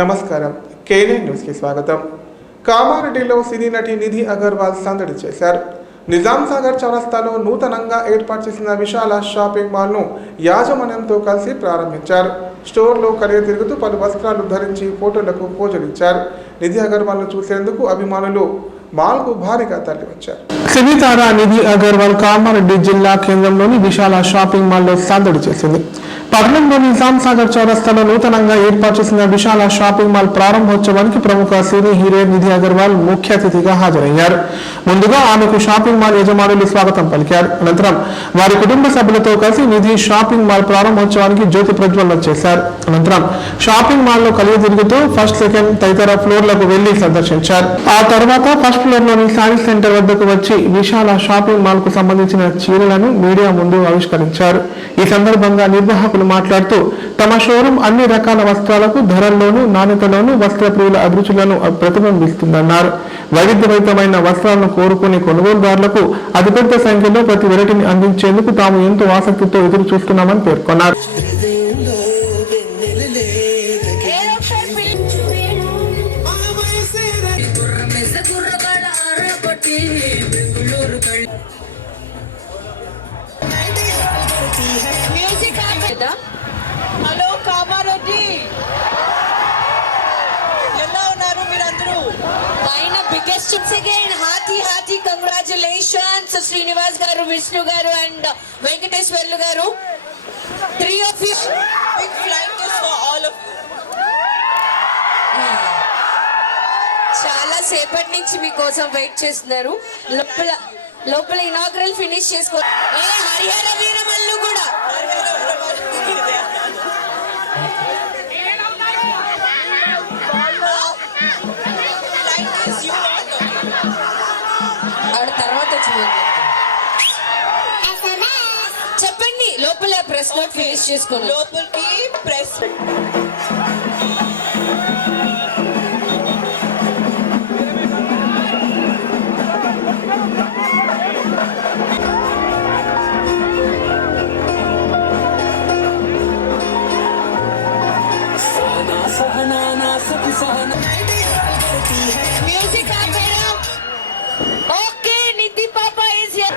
నమస్కారం కేనే న్యూస్ కి స్వాగతం. కామారెడ్డిలో సినీ నటి నిధి అగర్వాల్ సందడి చేశారు. నిజాం సాగర్ చౌరస్తాలో నూతనంగా ఏర్పాటు చేసిన విశాల షాపింగ్ మాల్ను యాజమాన్యంతో కలిసి ప్రారంభించారు. స్టోర్లో కలియ తిరుగుతూ పలు వస్త్రాలు ధరించి ఫోటోలకు పోజులిచ్చారు. నిధి అగర్వాల్ను చూసేందుకు అభిమానులు మాల్కు భారీగా తరలివచ్చారు. సినీ తార నిధి అగర్వాల్ కామారెడ్డి జిల్లా కేంద్రంలోని విశాల షాపింగ్ మాల్లో సందడి చేసింది. పట్టణంలోని నిజాం సాగర్ చౌరస్తాలో నూతనంగా ఏర్పాటు చేసిన విశాల షాపింగ్ మాల్ ప్రారంభోత్సవానికి ప్రముఖ సినీ హీరోయిన్ నిధి అగర్వాల్ ముఖ్య అతిథిగా హాజరయ్యారు. ముందుగా ఆమెకు షాపింగ్ మాల్ యజమానులు స్వాగతం పలికారు. అనంతరం వారి కుటుంబ సభ్యులతో కలిసి నిధి షాపింగ్ మాల్ ప్రారంభోత్సవానికి జ్యోతి ప్రజ్వలన చేశారు. అనంతరం షాపింగ్ మాల్ లో కలిగి తిరుగుతూ ఫస్ట్, సెకండ్ తదితర ఫ్లోర్లకు వెళ్లి సందర్శించారు. ఆ తర్వాత ఫస్ట్ ఫ్లోర్ లోని శారీ సెంటర్ వద్దకు వచ్చి విశాల షాపింగ్ మాల్ కు సంబంధించిన చీరలను మీడియా ముందు ఆవిష్కరించారు. ఈ సందర్భంగా నిర్వాహకులు మాట్లాడుతూ తమ షోరూం అన్ని రకాల వస్త్రాలకు ధరల్లోనూ నాణ్యతలోనూ వస్త్ర ప్రియుల అభిరుచులను ప్రతిబింబిస్తుందన్నారు. వైవిధ్యభరితమైన వస్త్రాలను కోరుకునే కొనుగోలుదారులకు అతిపెద్ద సంఖ్యలో ప్రతి వెరైటీని అందించేందుకు తాము ఎంతో ఆసక్తితో ఎదురు చూస్తున్నామని పేర్కొన్నారు. హలో కామారెడ్డి, ఎలా ఉన్నారు మీరందరూ? పైన biggest again hearty congratulations Srinivas గారు, విష్ణు గారు అండ్ వెంకటేశ్వర్లు గారు. 3 of you big flying kiss for all of you. చాలా సేపటి నుంచి మీకోసం వెయిట్ చేస్తున్నారు. లోపల ఇనాగ్రల్ ఫినిష్ చేసుకో. ఏ హరిహర వీరమల్లు కూడా చెప్పండి. లోపల ప్రెస్ నోట్ ఫినిష్ చేసుకోండి. లోపలికి ప్రెస్ म्यूजिक आ गया. ओके, निधि पापा इज हियर.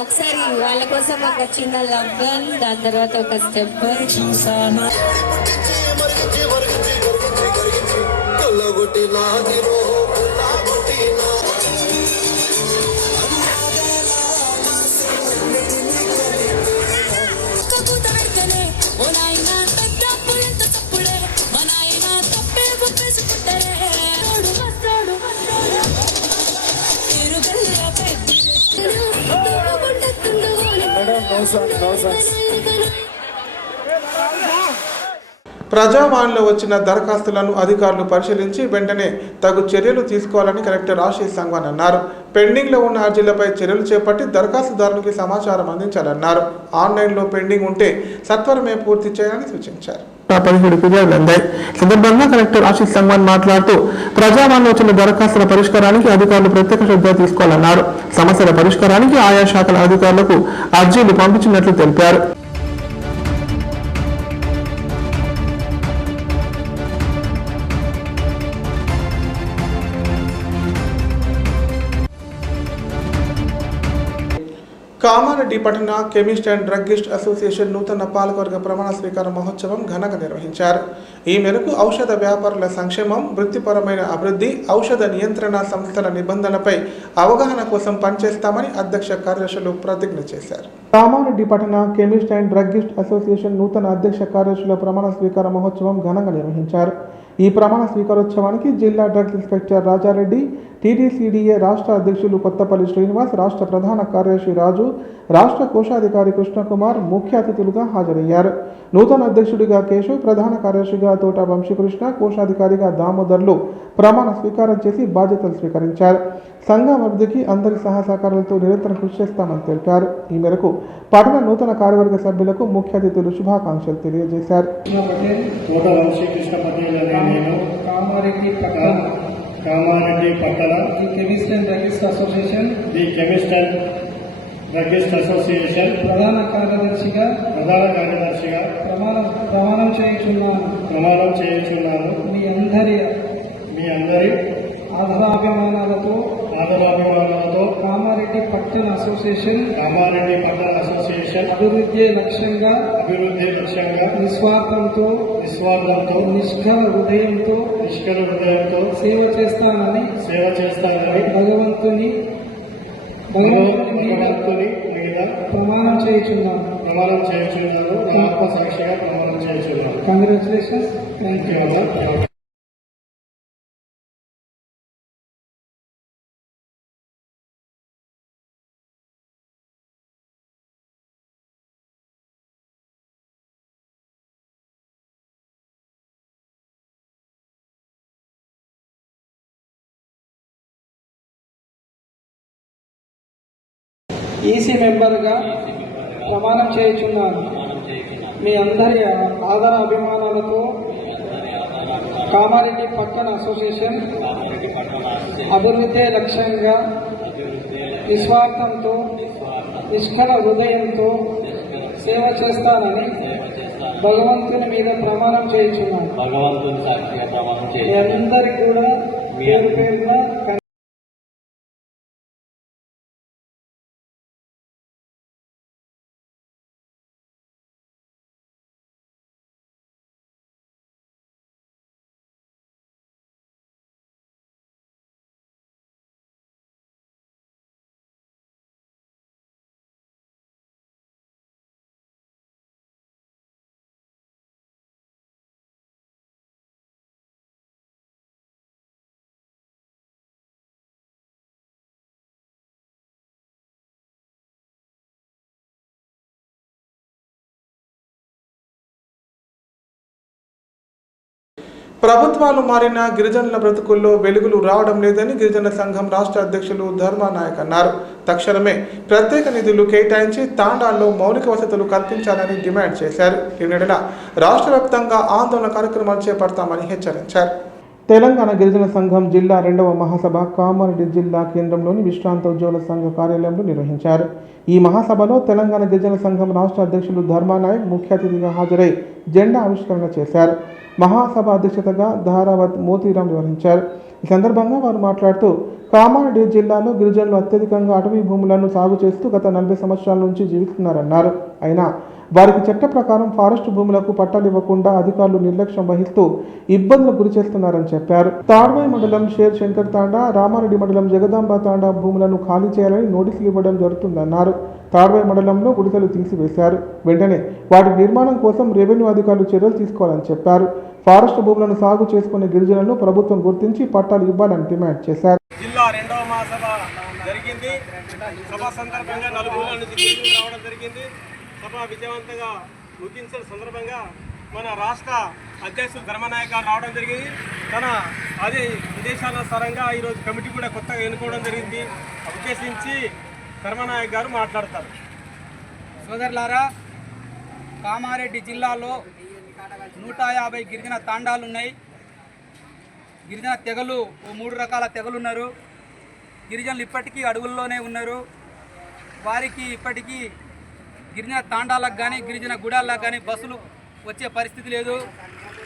ఒకసారి వాళ్ళ కోసం ఒక చిన్న లవ్గన్, దాని తర్వాత ఒక స్టెప్ చూసాను. ప్రజావాణిలో వచ్చిన దరఖాస్తులను అధికారులు పరిశీలించి వెంటనే తగు చర్యలు తీసుకోవాలని కలెక్టర్ ఆశీష్ సంగ్వాన్ అన్నారు. పెండింగ్లో ఉన్న అర్జీలపై చర్యలు చేపట్టి దరఖాస్తుదారునికి సమాచారం అందించాలన్నారు. ఆన్లైన్లో పెండింగ్ ఉంటే సత్వరమే పూర్తి చేయాలని సూచించారు. 17 ఫిర్యాదులు అందాయి. సందర్భంగా కలెక్టర్ ఆశీష్ సంగ్వాన్ మాట్లాడుతూ ప్రజావాణిలో వచ్చిన దరఖాస్తుల పరిష్కారానికి అధికారులు ప్రత్యేక శ్రద్ధ తీసుకోవాలన్నారు. సమస్యల పరిష్కారానికి ఆయా శాఖల అధికారులకు అర్జీలు పంపించినట్లు తెలిపారు. కామారెడ్డి పట్టణ కెమిస్ట్ అండ్ డ్రగ్గిస్ట్ అసోసియేషన్ నూతన పాలకవర్గ ప్రమాణ స్వీకార మహోత్సవం ఘనంగా నిర్వహించారు. ఈ మేరకు ఔషధ వ్యాపారుల సంక్షేమం, వృత్తిపరమైన అభివృద్ధి, ఔషధ నియంత్రణ సంస్థల నిబంధనలపై అవగాహన కోసం పనిచేస్తామని అధ్యక్ష కార్యదర్శులు ప్రతిజ్ఞ చేశారు. కామారెడ్డి పట్టణ కెమిస్ట్ అండ్ డ్రగ్గిస్ట్ అసోసియేషన్ నూతన అధ్యక్ష కార్యదర్శుల ప్రమాణ స్వీకార మహోత్సవం ఘనంగా నిర్వహించారు. ఈ ప్రమాణ స్వీకారోత్సవానికి జిల్లా డ్రగ్స్ ఇన్స్పెక్టర్ రాజారెడ్డి, టీటీసీడీఏ రాష్ట్ర అధ్యక్షులు కొత్తపల్లి శ్రీనివాస్, రాష్ట్ర ప్రధాన కార్యదర్శి రాజు, రాష్ట్ర కోశాధికారి కృష్ణకుమార్ ముఖ్య అతిథులుగా హాజరయ్యారు. నూతన అధ్యక్షుడిగా కేశవ్, ప్రధాన కార్యదర్శిగా తోట వంశీకృష్ణ, కోశాధికారిగా దామోదర్లు ప్రమాణ స్వీకారం చేసి బాధ్యతలు స్వీకరించారు. సంఘ అభివృద్ధికి అందరి సహకారాలతో నిరంతరం కృషి చేస్తామని తెలిపారు. ఈ మేరకు పట్టణ నూతన కార్యవర్గ సభ్యులకు ముఖ్య అతిథులు శుభాకాంక్షలు తెలియజేశారు. కామారెడ్డి పట్టణ the chemist and druggist association ప్రధాన కార్యదర్శిగా ప్రమాణం చేయుచున్నాను. మీ అందరి ఆదరాభిమానాలతో కామారెడ్డి పట్టణ అసోసియేషన్ అభివృద్ధి లక్ష్యంగా నిస్వార్థంతో నిష్కల హృదయంతో సేవ చేస్తానని భగవంతుని ప్రమాణం చేయుచున్నాను. ఆత్మసాక్షిగా ప్రమాణం చేయుచున్నాను. కంగ్రాచులేషన్స్. Thank you. ఈసీ మెంబర్గా ప్రమాణం చేయుచున్నాను. మీ అందరి ఆదర అభిమానాలతో కామారెడ్డి పట్టణ అసోసియేషన్ అభివృద్ధి లక్ష్యంగా నిస్వార్థంతో నిష్కల హృదయంతో సేవ చేస్తానని భగవంతుని మీద ప్రమాణం చేయుచున్నాను. మీ అందరికీ కూడా పేరు పేరున ప్రభుత్వాలు మారిన గిరిజనుల బ్రతుకుల్లో వెలుగులు రావడం లేదని గిరిజన సంఘం రాష్ట్ర అధ్యక్షులు ధర్మానాయక్ అన్నారు. తక్షణమే ప్రత్యేక నిధులు కేటాయించి తాండాల్లో మౌలిక వసతులు కల్పించాలని డిమాండ్ చేశారు. ఈ నిడన రాష్ట్ర వ్యాప్తంగా ఆందోళన కార్యక్రమాలు చేపడతామని హెచ్చరించారు. తెలంగాణ గిరిజన సంఘం జిల్లా 2వ మహాసభ కామారెడ్డి జిల్లా కేంద్రంలోని విశ్రాంత ఉద్యోగుల సంఘ కార్యాలయంలో నిర్వహించారు. ఈ మహాసభలో తెలంగాణ గిరిజన సంఘం రాష్ట్ర అధ్యక్షులు ధర్మానాయక్ ముఖ్య అతిథిగా హాజరై జెండా ఆవిష్కరణ చేశారు. మహాసభ అధ్యక్షతగా ధారావత్ మోతీరాం నిర్వహించారు. ఈ సందర్భంగా వారు మాట్లాడుతూ కామారెడ్డి జిల్లాలో గిరిజనులు అత్యధికంగా అటవీ భూములను సాగు చేస్తూ గత 40 సంవత్సరాల నుంచి జీవిస్తున్నారన్నారు. అయినా వారికి చట్ట ప్రకారం ఫారెస్ట్ భూములకు పట్టాలు ఇవ్వకుండా అధికారులు నిర్లక్ష్యం వహిస్తూ ఇబ్బందులకు గురి చేస్తున్నారని చెప్పారు. తాడ్వాయి మండలం షేర్ శంకర్ తాండా, రామారెడ్డి మండలం జగదాంబ తాండా భూములను ఖాళీ చేయాలని నోటీసులు ఇవ్వడం జరుగుతుందన్నారు. తాడ్వాయి మండలంలో గుడిసెలు తీసివేశారు. వెంటనే వాటి నిర్మాణం కోసం రెవెన్యూ అధికారులు చర్యలు తీసుకోవాలని చెప్పారు. ఫారెస్ట్ భూములను సాగు చేసుకునే గిరిజనులను ప్రభుత్వం గుర్తించి పట్టాలు ఇవ్వాలని డిమాండ్ చేశారు. జిల్లా 2వ మహాసభ జరిగింది. సభ సందర్భంగా నలుగురు నుంచి రావడం జరిగింది. సభ విజయవంతంగా ముగించిన సందర్భంగా మన రాష్ట్ర అధ్యక్షులు ధర్మనాయక్ గారు రావడం జరిగింది. తన అది విదేశాల స్థలంగా ఈరోజు కమిటీ కూడా కొత్తగా ఎన్నుకోవడం జరిగింది. ఉద్దేశించి ధర్మనాయక్ గారు మాట్లాడతారు. సోదరులారా, కామారెడ్డి జిల్లాలో 150 గిరిజన తాండాలున్నాయి. గిరిజన తెగలు 3 రకాల తెగలున్నారు. గిరిజనులు ఇప్పటికీ అడవుల్లోనే ఉన్నారు. వారికి ఇప్పటికీ గిరిజన తాండాలకు కానీ గిరిజన గుడాలకు కానీ బస్సులు వచ్చే పరిస్థితి లేదు.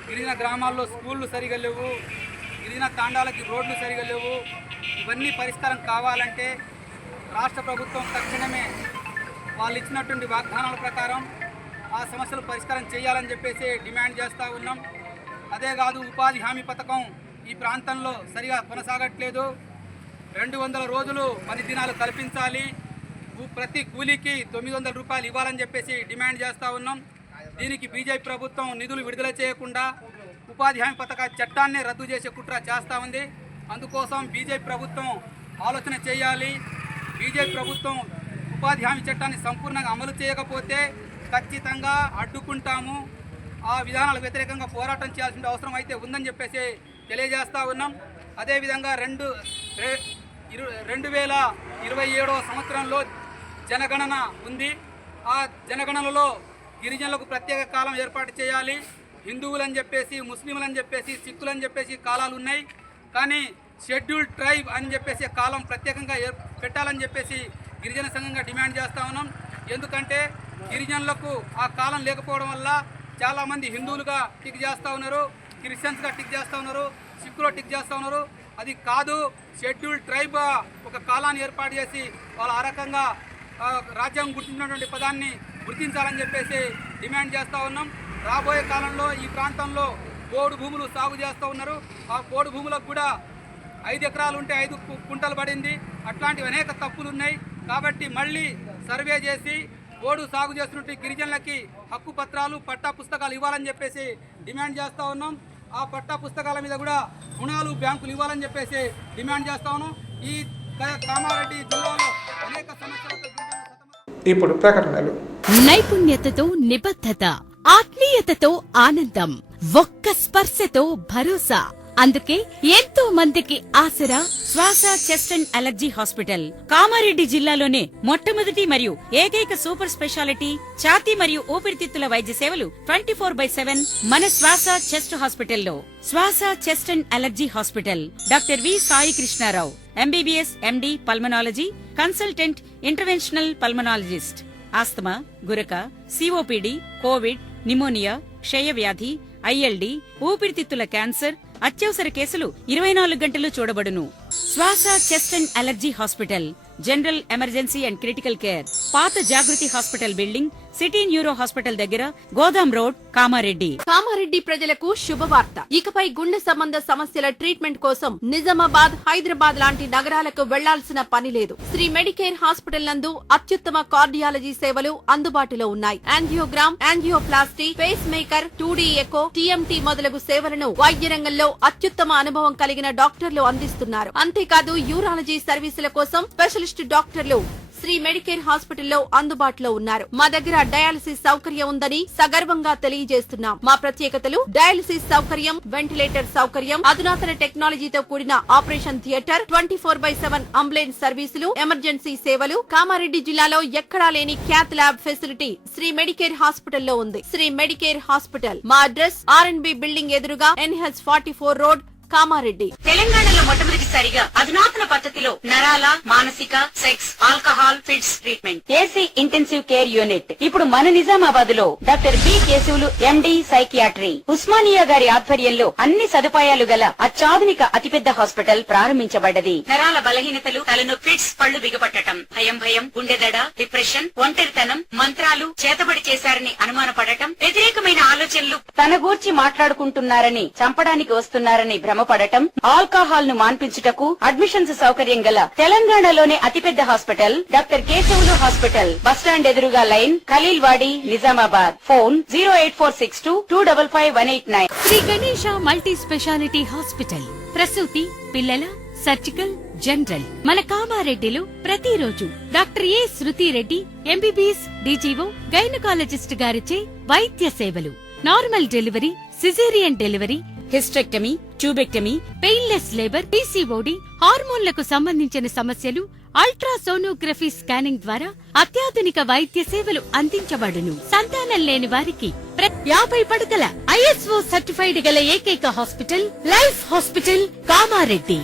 గిరిజన గ్రామాల్లో స్కూళ్ళు సరిగా లేవు. గిరిజన తాండాలకి రోడ్లు సరిగా లేవు. ఇవన్నీ పరిష్కారం కావాలంటే రాష్ట్ర ప్రభుత్వం తక్షణమే వాళ్ళు ఇచ్చినటువంటి వాగ్దానాల ప్రకారం ఆ సమస్యలు పరిష్కారం చేయాలని చెప్పేసి డిమాండ్ చేస్తూ ఉన్నాం. అదే కాదు, ఉపాధి హామీ పథకం ఈ ప్రాంతంలో సరిగా కొనసాగట్లేదు. 200 రోజులు పని దినాలు కల్పించాలి. ప్రతి కూలీకి 900 రూపాయలు ఇవ్వాలని చెప్పేసి డిమాండ్ చేస్తూ ఉన్నాం. దీనికి బీజేపీ ప్రభుత్వం నిధులు విడుదల చేయకుండా ఉపాధి హామీ పథక చట్టాన్ని రద్దు చేసే కుట్ర చేస్తూ ఉంది. అందుకోసం బీజేపీ ప్రభుత్వం ఆలోచన చేయాలి. బీజేపీ ప్రభుత్వం ఉపాధి హామీ చట్టాన్ని సంపూర్ణంగా అమలు చేయకపోతే ఖచ్చితంగా అడ్డుకుంటాము. ఆ విధానాలకు వ్యతిరేకంగా పోరాటం చేయాల్సిన అవసరం అయితే ఉందని చెప్పేసి తెలియజేస్తూ ఉన్నాం. అదేవిధంగా 2027 సంవత్సరంలో జనగణన ఉంది. ఆ జనగణనలో గిరిజనులకు ప్రత్యేక కాలం ఏర్పాటు చేయాలి. హిందువులని చెప్పేసి, ముస్లింలని చెప్పేసి, సిక్కులని చెప్పేసి కాలాలు ఉన్నాయి. కానీ షెడ్యూల్డ్ ట్రైబ్ అని చెప్పేసి కాలం ప్రత్యేకంగా పెట్టాలని చెప్పేసి గిరిజన సంఘంగా డిమాండ్ చేస్తూ ఉన్నాం. ఎందుకంటే గిరిజనులకు ఆ కాలం లేకపోవడం వల్ల చాలామంది హిందువులుగా టిక్ చేస్తూ ఉన్నారు, క్రిస్టియన్స్గా టిక్ చేస్తూ ఉన్నారు, సిక్కులో టిక్ చేస్తూ ఉన్నారు. అది కాదు, షెడ్యూల్డ్ ట్రైబ్ ఒక కాలాన్ని ఏర్పాటు చేసి వాళ్ళు ఆ రకంగా రాజ్యాంగం గుర్తించినటువంటి పదాన్ని గుర్తించాలని చెప్పేసి డిమాండ్ చేస్తూ ఉన్నాం. రాబోయే కాలంలో ఈ ప్రాంతంలో పోడు భూములు సాగు చేస్తూ ఉన్నారు. ఆ పోడు భూములకు కూడా 5 ఎకరాలు ఉంటే 5 కుంటలు పడింది. అట్లాంటివి అనేక తప్పులు ఉన్నాయి. కాబట్టి మళ్ళీ సర్వే చేసి పోడు సాగు చేస్తున్నట్టు గిరిజనులకి హక్కు పత్రాలు, పట్టా పుస్తకాలు ఇవ్వాలని చెప్పేసి డిమాండ్ చేస్తూ ఉన్నాం. ఆ పట్టా పుస్తకాల మీద కూడా రుణాలు, బ్యాంకులు ఇవ్వాలని చెప్పేసి డిమాండ్ చేస్తా ఉన్నాం. ఈ కామారెడ్డి జిల్లాలో అనేక సమస్యలతో ఇప్పుడు ప్రకటనలు. నైపుణ్యతతో నిబద్ధత, ఆత్మీయతతో ఆనందం, ఒక్క స్పర్శతో భరోసా. అందుకే ఎంతో మందికి ఆసరా శ్వాస chest and allergy hospital. Kamareddy జిల్లాలోనే మొట్టమొదటి మరియు ఏకైక సూపర్ స్పెషాలిటీ ఛాతీ మరియు ఊపిరితిత్తుల వైద్య సేవలు 24/7 మన శ్వాస చెస్ట్ హాస్పిటల్లో. Swasa chest and allergy hospital. Doctor V Sai Krishnarao, MBBS, MD, pulmonology, consultant, interventional pulmonologist. Asthma, గురక, సిఓపిడి, కోవిడ్, నిమోనియా, క్షయవ్యాధి, ఐఎల్డి, ఊపిరితిత్తుల క్యాన్సర్, అత్యవసర కేసులు 24 గంటలు చూడబడును. Swasa chest and allergy hospital. General emergency and critical care. పాత Jagruthi hospital building, city neuro hospital దగ్గర, Godam road, Kamareddy. Kamareddy ప్రజలకు శుభవార్త. ఇకపై గుండె సంబంధ సమస్యల ట్రీట్మెంట్ కోసం నిజామాబాద్, హైదరాబాద్ లాంటి నగరాలకు వెళ్లాల్సిన పని లేదు. శ్రీ మెడికేర్ హాస్పిటల్ నందు అత్యుత్తమ కార్డియాలజీ సేవలు అందుబాటులో ఉన్నాయి. Angiogram, angioplasty, pacemaker, 2D echo, TMT మొదలగు సేవలను వైద్య రంగంలో అత్యుత్తమ అనుభవం కలిగిన డాక్టర్లు అందిస్తున్నారు. అంతేకాదు యూరాలజీ సర్వీసుల కోసం స్పెషలిస్ట్ డాక్టర్లు శ్రీ మెడికేర్ హాస్పిటల్లో అందుబాటులో ఉన్నారు. మా దగ్గర డయాలసిస్ సౌకర్యం ఉందని సగర్వంగా తెలియజేస్తున్నాం. మా ప్రత్యేకతలు: డయాలసిస్ సౌకర్యం, వెంటిలేటర్ సౌకర్యం, అధునాతన టెక్నాలజీతో కూడిన ఆపరేషన్ థియేటర్, 24/7 అంబులెన్స్ సర్వీసులు, ఎమర్జెన్సీ సేవలు. కామారెడ్డి జిల్లాలో ఎక్కడా లేని cath lab facility Sri medicare హాస్పిటల్లో ఉంది. Sri medicare hospital. మా అడ్రస్ RNB బిల్డింగ్ ఎదురుగా NH44 రోడ్, కామారెడ్డి. తెలంగాణలో మొట్టమొదటిసారిగా అధునాతన పద్ధతిలో నరాల, మానసిక, sex, alcohol fits treatment, AC intensive care unit ఇప్పుడు మన నిజామాబాద్ లో doctor B Keshavulu, MD, psychiatry, Osmania గారి ఆధ్వర్యంలో అన్ని సదుపాయాలు గల అత్యాధునిక అతిపెద్ద హాస్పిటల్ ప్రారంభించబడ్డది. నరాల బలహీనతలు, తలనొప్పి, ఫిట్స్, పళ్లు బిగపట్టడం, భయం, గుండెదడ, డిప్రెషన్, ఒంటరితనం, మంత్రాలు చేతబడి చేశారని అనుమానపడటం, వ్యతిరేకమైన ఆలోచనలు, తన గూర్చి మాట్లాడుకుంటున్నారని, చంపడానికి వస్తున్నారని భ్రమపడటం, ఆల్కహాల్ ను మాన్పించుటకు అడ్మిషన్స్ సౌకర్యం గల తెలంగాణలోనే అతిపెద్ద hospital doctor Keshavulu hospital. Bus stand ఎదురుగా line, Khaleelwadi, Nizamabad. Phone 08462255189. Shri Ganesha multi speciality hospital. ప్రసూతి, పిల్లల, సర్జికల్, జనరల్. మన కామారెడ్డిలో ప్రతిరోజు doctor A Shruti Reddy MBBS DGO gynaecologist గారిచే వైద్య సేవలు. Normal delivery, caesarean delivery, hysterectomy, tubectomy, painless labour, PCOD, హార్మోన్లకు సంబంధించిన సమస్యలు, అల్ట్రాసోనోగ్రఫీ స్కానింగ్ ద్వారా అత్యాధునిక వైద్య సేవలు అందించబడును. సంతానం లేని వారికి 50 పడకల ISO సర్టిఫైడ్ గల ఏకైక hospital life hospital Kamareddy.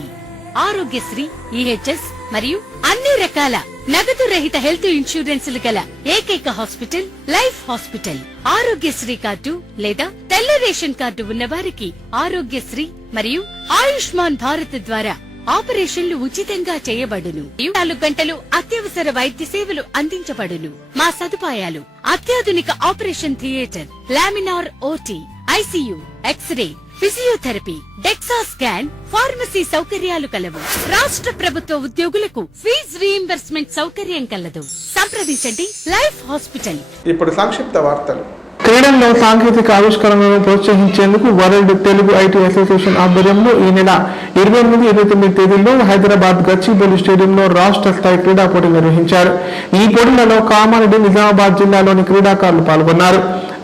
Aarogyasri, EHS మరియు అన్ని రకాల నగదు రహిత హెల్త్ ఇన్సూరెన్సులు గల ఏకైక hospital life hospital. Aarogyasri card లేదా తెల్ల రేషన్ కార్డు ఉన్న వారికి ఆరోగ్యశ్రీ మరియు ఆయుష్మాన్ భారత్ ద్వారా ఆపరేషన్లు ఉచితంగా చేయబడును. 24 గంటలు అత్యవసర వైద్య సేవలు అందించబడును. మా సదుపాయాలు: అత్యాధునిక operation theatre, laminar OT, ICU, xray, physiotherapy, DEXA scan, pharmacy సౌకర్యాలు కలవు. రాష్ట్ర ప్రభుత్వ ఉద్యోగులకు ఫీజు రీయింబర్స్మెంట్ సౌకర్యం కలదు. సంప్రదించండి లైఫ్ హాస్పిటల్. ఇప్పుడు సంక్షిప్త వార్తలు. క్రీడల్లో సాంకేతిక ఆవిష్కరణలను ప్రోత్సహించేందుకు వరల్డ్ తెలుగు ఐటీ అసోసియేషన్ ఆధ్వర్యంలో ఈ నెల 28, 29 తేదీల్లో హైదరాబాద్ గచ్చిబౌలి స్టేడియంలో రాష్ట్ర స్థాయి క్రీడా పోటీలు నిర్వహించారు. ఈ పోటీలలో కామారెడ్డి, నిజామాబాద్ జిల్లాలోని క్రీడాకారులు పాల్గొన్నారు.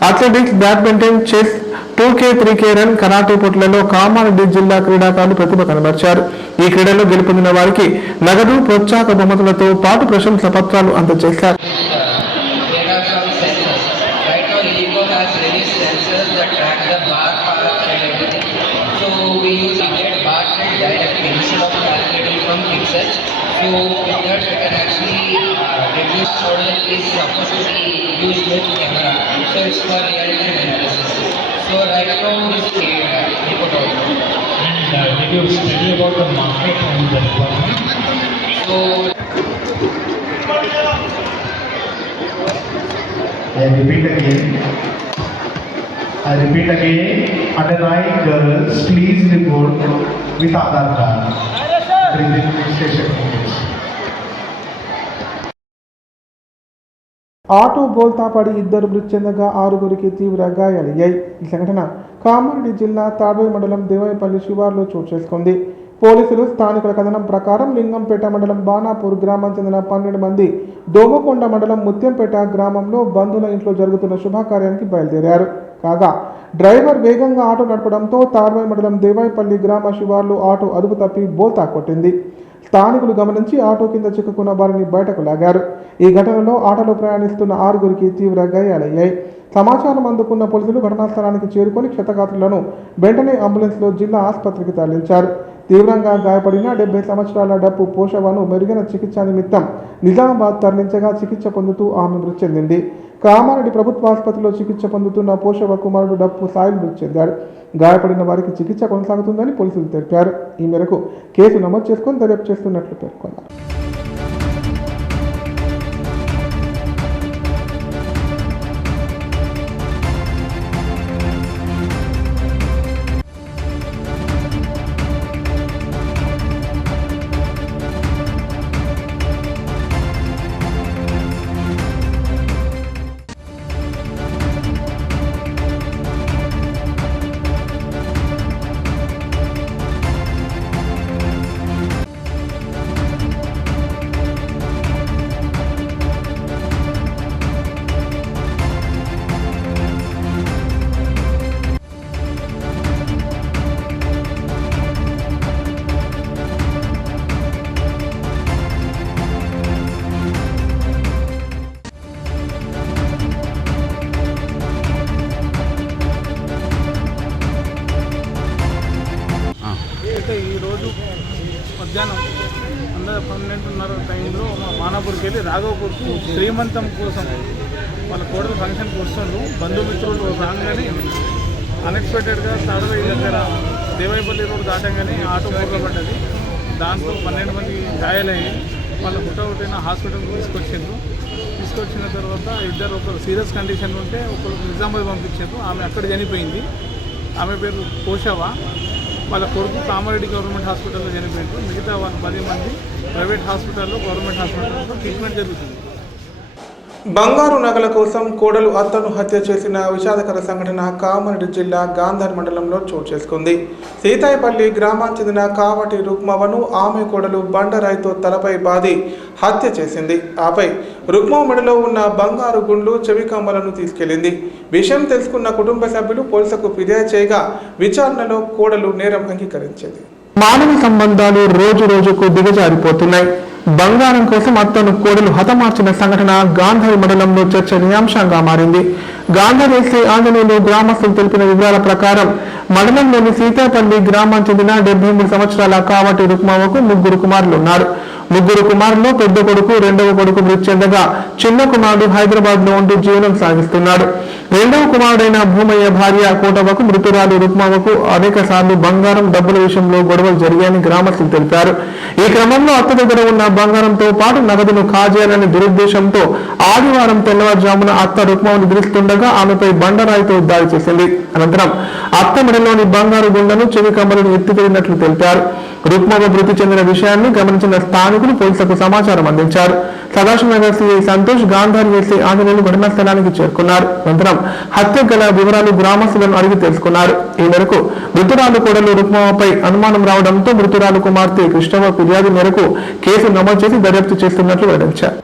Athletics, badminton, chess, 2K, 3K run, karate పోటీలలో కామారెడ్డి జిల్లా క్రీడాకారులు ప్రతిభ కనబర్చారు. ఈ క్రీడల్లో గెలుపొందిన వారికి నగదు, ప్రోత్సాహక బహుమతులతో పాటు ప్రశంసా పత్రాలు అందజేశారు. So with that we can actually reduce model is supposed to be used with camera, so it's for real-time analysis. So right now this report also. And did you study about the market and the requirement? So I repeat again, underlying girls, please report with Aadhaar card. Registration. Auto బోల్తా పడి 2 మృతి చెందగా 6గురికి తీవ్ర గాయాలయ్యాయి. ఈ సంఘటన కామారెడ్డి జిల్లా తాడ్వాయి మండలం దేవాయపల్లి శివార్లో చోటు చేసుకుంది. పోలీసులు స్థానికుల కథనం ప్రకారం లింగంపేట మండలం బాణాపూర్ గ్రామం చెందిన 12 మంది దోమకొండ మండలం ముత్యంపేట గ్రామంలో బంధువుల ఇంట్లో జరుగుతున్న శుభకార్యానికి బయలుదేరారు. కాగా డ్రైవర్ వేగంగా ఆటో నడపడంతో తాడ్వాయి మండలం దేవాయపల్లి గ్రామ శివార్లో ఆటో అదుపు తప్పి బోల్తా కొట్టింది. స్థానికులు గమనించి ఆటో కింద చిక్కుకున్న వారిని బయటకు లాగారు. ఈ ఘటనలో ఆటోలో ప్రయాణిస్తున్న 6గురికి తీవ్ర గాయాలయ్యాయి. సమాచారం అందుకున్న పోలీసులు ఘటనా స్థలానికి చేరుకొని క్షతగాత్రులను వెంటనే అంబులెన్స్లో జిల్లా ఆసుపత్రికి తరలించారు. తీవ్రంగా గాయపడిన 70 సంవత్సరాల డప్పు పోషవను మెరుగైన చికిత్స నిమిత్తం నిజామాబాద్ తరలించగా చికిత్స పొందుతూ ఆమె మృతి చెందింది. కామారెడ్డి ప్రభుత్వ ఆసుపత్రిలో చికిత్స పొందుతున్న పోషవ కుమారుడు డప్పు సాయిల్ మృతి చెందాడు. గాయపడిన వారికి చికిత్స కొనసాగుతుందని పోలీసులు తెలిపారు. ఈ మేరకు కేసు నమోదు చేసుకుని దర్యాప్తు చేస్తున్నట్లు పేర్కొన్నారు. ఈరోజు మధ్యాహ్నం 12:30 టైంలో మా మానాపూర్కి వెళ్ళి రాఘవపూర్కు శ్రీమంతం కోసం వాళ్ళ కోడలు ఫంక్షన్కి వస్తుండ్రు. బంధుమిత్రులు రాగానే అన్ఎక్స్పెక్టెడ్గా తాడవాయి దగ్గర దేవాయపల్లి రోడ్ దాటంగానే ఆటో మూల పడ్డది. దాంట్లో 12 మంది గాయాలయ్యాయి. వాళ్ళ హుటాహుటిన హాస్పిటల్కి తీసుకొచ్చిన తర్వాత ఇద్దరు, ఒకరు సీరియస్ కండిషన్ ఉంటే ఒకరు నిజామాబాద్ పంపించారు. ఆమె అక్కడ చనిపోయింది. ఆమె పేరు పోషవ. వాళ్ళ కొడుకు కామారెడ్డి గవర్నమెంట్ హాస్పిటల్లో చనిపోయారు. మిగతా వాళ్ళు 10 మంది ప్రైవేట్ హాస్పిటల్లో, గవర్నమెంట్ హాస్పిటల్లో ట్రీట్మెంట్ జరుగుతుంది. బంగారు నగల కోసం కోడలు అత్తను హత్య చేసిన విషాదకర సంఘటన కామారెడ్డి జిల్లా గాంధార్ మండలంలో చోటు చేసుకుంది. సీతాయపల్లి గ్రామానికి చెందిన కావటి రుక్మవను ఆమె కోడలు బండరాయితో తలపై బాది హత్య చేసింది. ఆపై రుక్మ మెడలో ఉన్న బంగారు గుండ్లు చెవి కమ్మలను తీసుకెళ్లింది. విషయం తెలుసుకున్న కుటుంబ సభ్యులు పోలీసులకు ఫిర్యాదు చేయగా విచారణలో కోడలు నేరం అంగీకరించింది. మానవ సంబంధాలు రోజు రోజుకు దిగజారిపోతున్నాయి. బంగారం కోసం అత్తను కోడలు హతమార్చిన సంఘటన గాంధారి మండలంలో చర్చనీయాంశంగా మారింది. గాంధారి ఎస్ఐ ఆంజనేయులు గ్రామస్తులు తెలిపిన వివరాల ప్రకారం మండలంలోని సీతాపల్లి గ్రామానికి చెందిన 73 సంవత్సరాల కావటి రుక్మావకు 3 కుమారులు ఉన్నారు. 3 కుమారుల్లో పెద్ద కొడుకు, రెండవ కొడుకు మృతి చెందగా చిన్న కుమారుడు హైదరాబాద్ లో ఉంటూ జీవనం సాగిస్తున్నాడు. రెండవ కుమారుడైన భూమయ్య భార్య కోటవకు మృతురాలు రుక్మావకు అనేక సార్లు బంగారం, డబ్బుల విషయంలో గొడవలు జరిగాయని గ్రామస్తులు తెలిపారు. ఈ క్రమంలో అత్త దగ్గర ఉన్న బంగారంతో పాటు నగదును కాజేయాలనే దురుద్దేశంతో ఆదివారం తెల్లవారుజామున అత్త రుక్మావను నిద్రిస్తుండగా ఆమెపై బండరాయితో దాడి చేసింది. అనంతరం అత్త మెడలోని బంగారు గుండెను, చెవి కమ్మలను ఎత్తికెళ్లినట్లు తెలిపారు. రుక్మావ మృతి చెందిన విషయాన్ని గమనించిన స్థానికులు పోలీసులకు సమాచారం అందించారు. సదాశివనగర్ సిఐ సంతోష్, గాంధారి ఎస్ఐ ఆంజనేయులు ఘటనా స్థలానికి చేరుకున్నారు. అనంతరం హత్య గల వివరాలు గ్రామస్తులను అడిగి తెలుసుకున్నారు. ఈ మేరకు మృతురాలు కోడలు రుక్మావపై అనుమానం రావడంతో మృతురాలు కుమార్తె కృష్ణవ ఫిర్యాదు మేరకు కేసు నమోదు చేసి దర్యాప్తు చేస్తున్నట్లు వెల్లడించారు.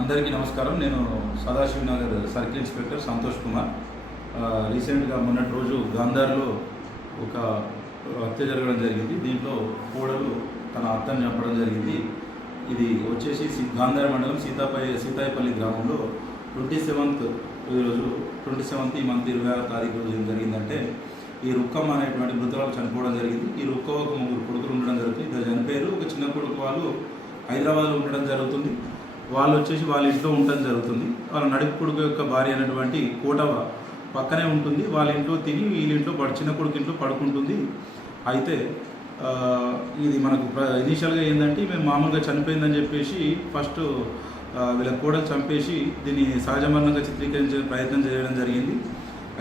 అందరికీ నమస్కారం. నేను సదాశివనగర్ సర్కిల్ ఇన్స్పెక్టర్ సంతోష్ కుమార్. రీసెంట్గా మొన్నటి రోజు గాంధార్లో ఒక హత్య జరగడం జరిగింది. దీంట్లో కోడలు తన అత్తని చంపడం జరిగింది. ఇది వచ్చేసి గాంధార్ మండలం సీతాయపల్లి గ్రామంలో 27th ఈ మంత్ 26వ తారీఖు రోజు ఏం జరిగిందంటే, ఈ రుక్కమ్మ అనేటువంటి మృతురాలు చనిపోవడం జరిగింది. ఈ రుక్కకు 3 కొడుకులు ఉండడం జరుగుతుంది. ఇద్దరు చనిపోయారు. ఒక చిన్న కొడుకు వాళ్ళు హైదరాబాద్లో ఉండడం జరుగుతుంది. వాళ్ళు వచ్చేసి వాళ్ళ ఇంట్లో ఉండడం జరుగుతుంది. వాళ్ళ నడుపు కొడుకు యొక్క భార్య అయినటువంటి కోటవ పక్కనే ఉంటుంది. వాళ్ళ ఇంట్లో తిని వీళ్ళింట్లో చిన్న కొడుకు ఇంట్లో పడుకుంటుంది. అయితే ఇది మనకు ఇనీషియల్గా ఏంటంటే, మేము మామూలుగా చనిపోయిందని చెప్పేసి ఫస్ట్ వీళ్ళ కోడలు చంపేసి దీన్ని సహజమరణంగా చిత్రీకరించే ప్రయత్నం చేయడం జరిగింది.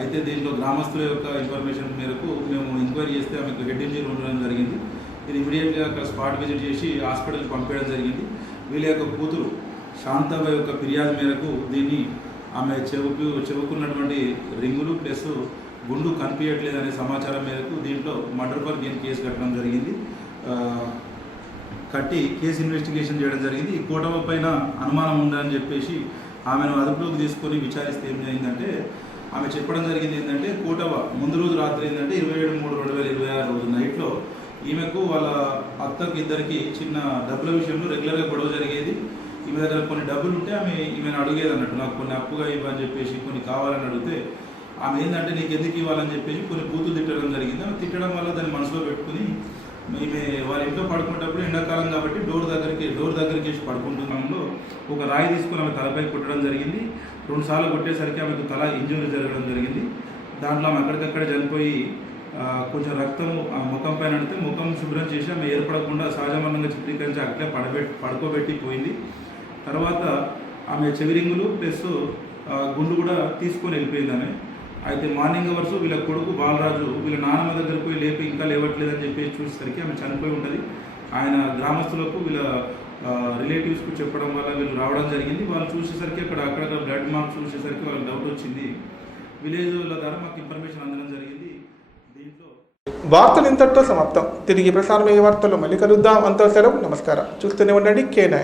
అయితే దీంట్లో గ్రామస్తుల యొక్క ఇన్ఫర్మేషన్ మేరకు మేము ఎంక్వైరీ చేస్తే ఆమెకు హెడ్ ఇంజరీ ఉండడం జరిగింది. ఇది ఇమీడియట్గా అక్కడ స్పాట్ విజిట్ చేసి హాస్పిటల్కి పంపించడం జరిగింది. వీళ్ళ యొక్క కూతురు శాంతవ యొక్క ఫిర్యాదు మేరకు దీన్ని ఆమె చెవుకున్నటువంటి రింగులు ప్లస్ గుండు కనిపించట్లేదనే సమాచారం మేరకు దీంట్లో మర్డర్ ఫర్ గెయిన్ కేసు కట్టడం జరిగింది. కట్టి కేసు ఇన్వెస్టిగేషన్ చేయడం జరిగింది. ఈ కోటవ పైన అనుమానం ఉందని చెప్పేసి ఆమెను అదుపులోకి తీసుకొని విచారిస్తే ఏం జరిగిందంటే, ఆమె చెప్పడం జరిగింది ఏంటంటే, కోటవ ముందు రోజు రాత్రి ఏంటంటే 27/3/2026 రోజు నైట్లో ఈమెకు వాళ్ళ అత్తకి ఇద్దరికి చిన్న డబ్బుల విషయంలో రెగ్యులర్గా గొడవ జరిగేది. ఈమె దగ్గర కొన్ని డబ్బులు ఉంటే ఈమెను అడిగేది అన్నట్టు, నాకు కొన్ని అప్పుగా ఇవ్వని చెప్పేసి కొన్ని కావాలని అడిగితే ఆమె ఏంటంటే, నీకు ఎందుకు ఇవ్వాలని చెప్పేసి కొన్ని బూతులు తిట్టడం జరిగింది. ఆమె తిట్టడం వల్ల దాన్ని మనసులో పెట్టుకుని ఈమె వాళ్ళ ఇంట్లో పడుకునేటప్పుడు ఎండాకాలం కాబట్టి డోర్ దగ్గరికి వేసి పడుకుంటున్నాంలో ఒక రాయి తీసుకుని ఆమె తలపై కొట్టడం జరిగింది. 2 సార్లు కొట్టేసరికి ఆమెకు తల ఇంజరీ జరగడం జరిగింది. దాంట్లో ఆమె అక్కడికక్కడ చనిపోయి కొంచెం రక్తం ముఖం పైన అంటే ముఖం శుభ్రం చేసి ఆమె ఏర్పడకుండా సహజమరణంగా చిత్రీకరించి అట్లే పడుకోబెట్టి పోయింది. తర్వాత ఆమె చెవిరింగులు ప్లస్ గుండు కూడా తీసుకొని వెళ్ళిపోయింది ఆమె. అయితే మార్నింగ్ అవర్స్ వీళ్ళ కొడుకు బాలరాజు వీళ్ళ నాన్నమ్మ దగ్గర పోయి లేపి ఇంకా లేవట్లేదని చెప్పేసి చూసేసరికి ఆమె చనిపోయి ఉంటుంది. ఆయన గ్రామస్తులకు వీళ్ళ రిలేటివ్స్కు చెప్పడం వల్ల వీళ్ళు రావడం జరిగింది. వాళ్ళు చూసేసరికి అక్కడక్కడ బ్లడ్ మార్క్స్ చూసేసరికి వాళ్ళకి డౌట్ వచ్చింది. విలేజ్ల ద్వారా మాకు ఇన్ఫర్మేషన్ అందడం జరిగింది. దీంట్లో వార్తలు ఇంతటితో సమాప్తం. తిరిగి ప్రసారమయ్యే వార్తల్లో మళ్ళీ కలుద్దాం. అంతా సెలవు. నమస్కారం. చూస్తూనే ఉండండి K9.